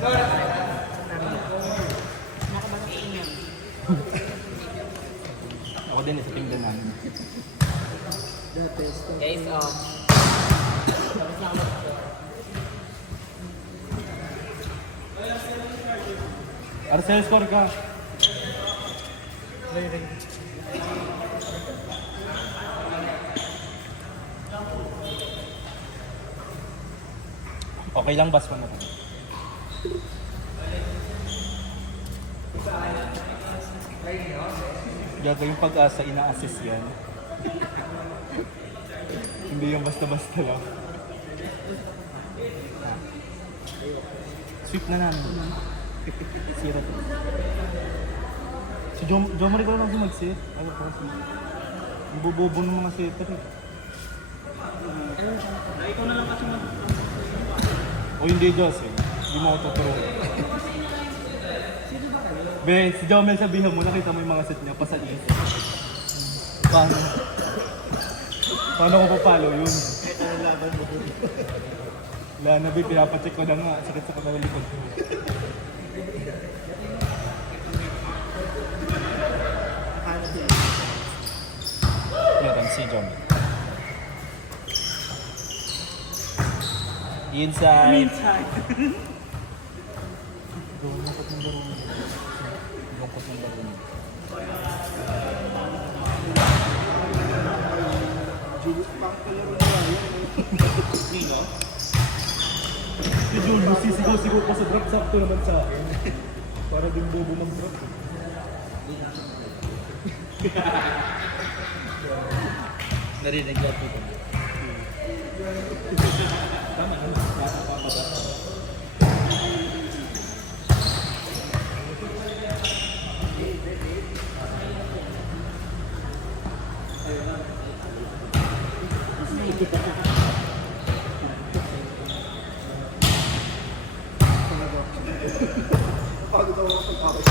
Ako din, isa tingnan namin. Guys, Arcel, score ka. Okay lang, bas mo na. Gaga yung pag-asa, ina-assist yan. Hindi yung basta-basta lang. Sweep na namin. Sira to. Si Jomari ko lang mag-sit. Ano pa kasi? Ang bobobo ng mga setter eh. ikaw na lang kasi O hindi, Diyos eh. Hindi mo ako tuturo. Be, si Jomel sabihan mo, nakita mo yung mga set niya, pasalis. Paano? Paano ko papalo yun? Ito ang laban mo. Wala na, be, pinapacheck ko na nga. Sakit sa katawa likod ko. Yan, si Jomel. Inside. Lungkot ng laro niya. Lungkot ng laro niya. Julius Pang kalaro na yun. Nino? Si Julius, sisigaw-sigaw pa sa drop. Sakto naman sa akin. Para din bobo mag-drop. narinig lang po ko. Tama na. Pagod ako sa pakit.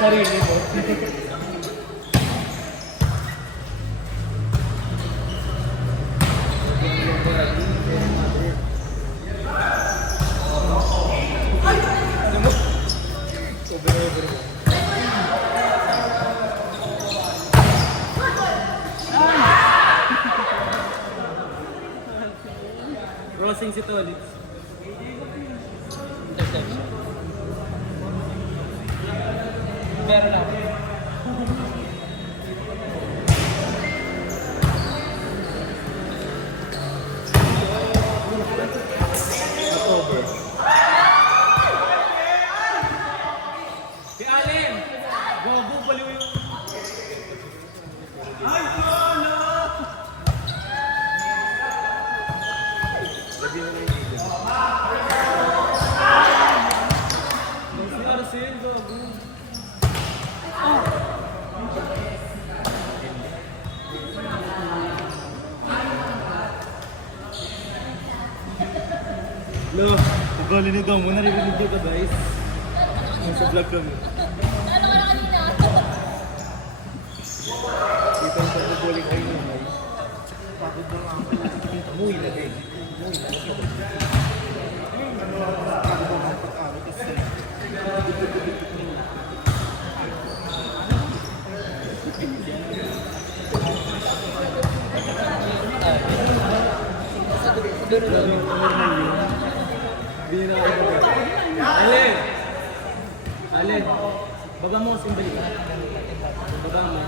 Sarili mo. Crossing si Tolitz. Interception. Pero lang. October. Si Allen! Gogo, baliw yung... Si Arcel, gogo. Lo, ugali ni Dom. Narinig niyo ka guys. Nasa vlog kami. Ano ka na kanina? Dito ang pagbubuling kayo ng guys. Pagod na lang ako. Muy lagay. Ano ako sa pagod na pag-aaral kasi. Allen! Allen! Baba mo, simbali. Baba mo.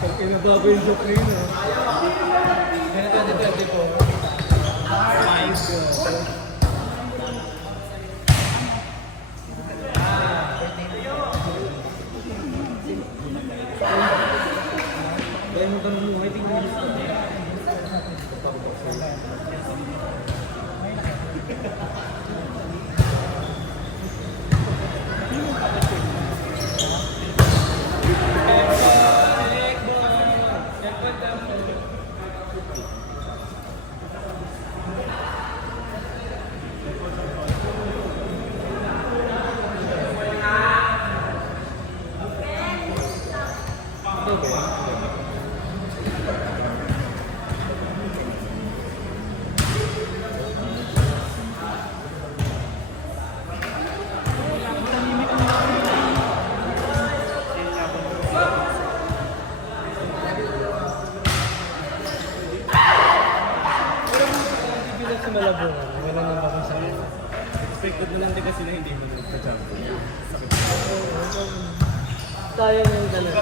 Pag kinababa yung joke na yun eh. Ganito, dito. My God. Kaya mo ganun mo, I think na gusto. Sa Malabon, wala nang bakong sa akin. Expected mo lang din kasi na hindi mo nagka-champion. Sayang yung talaga.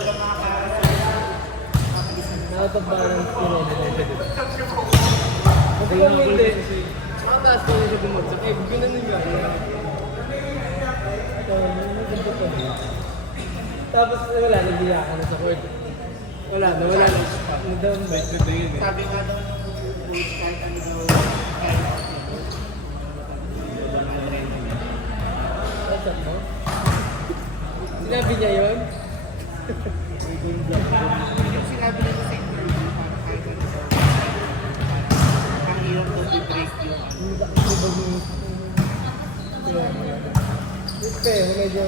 Nakapag-balance ko na nila. Kasi kung hindi, makataas ko nila bumagsak. Eh, ginanin nga. Tapos wala, nagbiya ka na sa court. Wala na. Nag-down ba? Sabi nga daw ng police kahit ano daw, kahit What's up, no? Sinabi niya yun? yung sinabi nila sa interview, parang kahit ano daw, ang hirap daw i-break yung ano. Pero medyo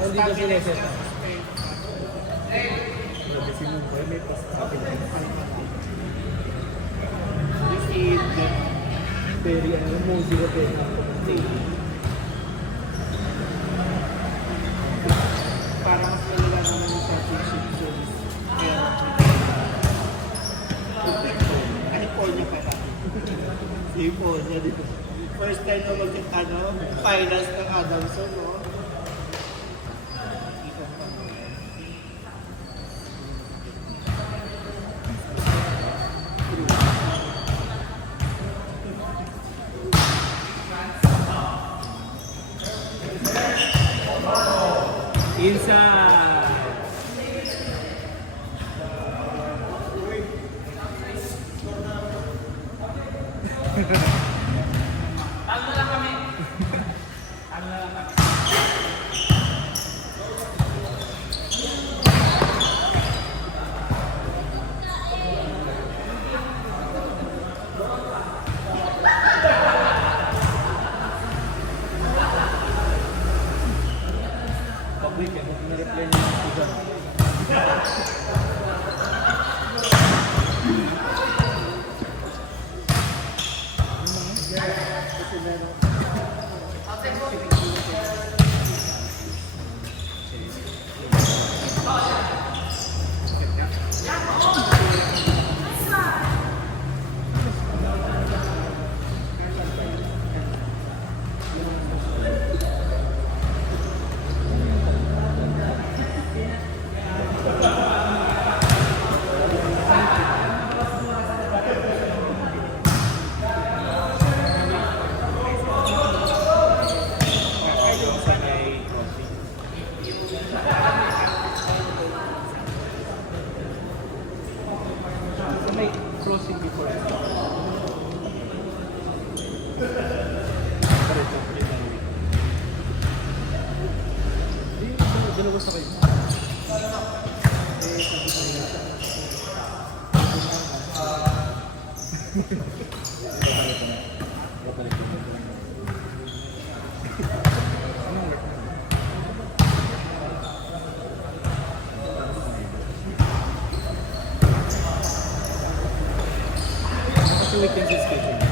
hindi ko sineset. Kasi mo ba, may pasabi na yung receive the Very ano, modi ko pero para mas malala naman yung championship series. Kaya, California pa lang. California, di ba? First time na finals ng Adamson, no? Inside! weekend, na-reply niya yung student. Sa may crossing. Sa may crossing before. Dalawa sa kayo. Kasi weekend sa schedule.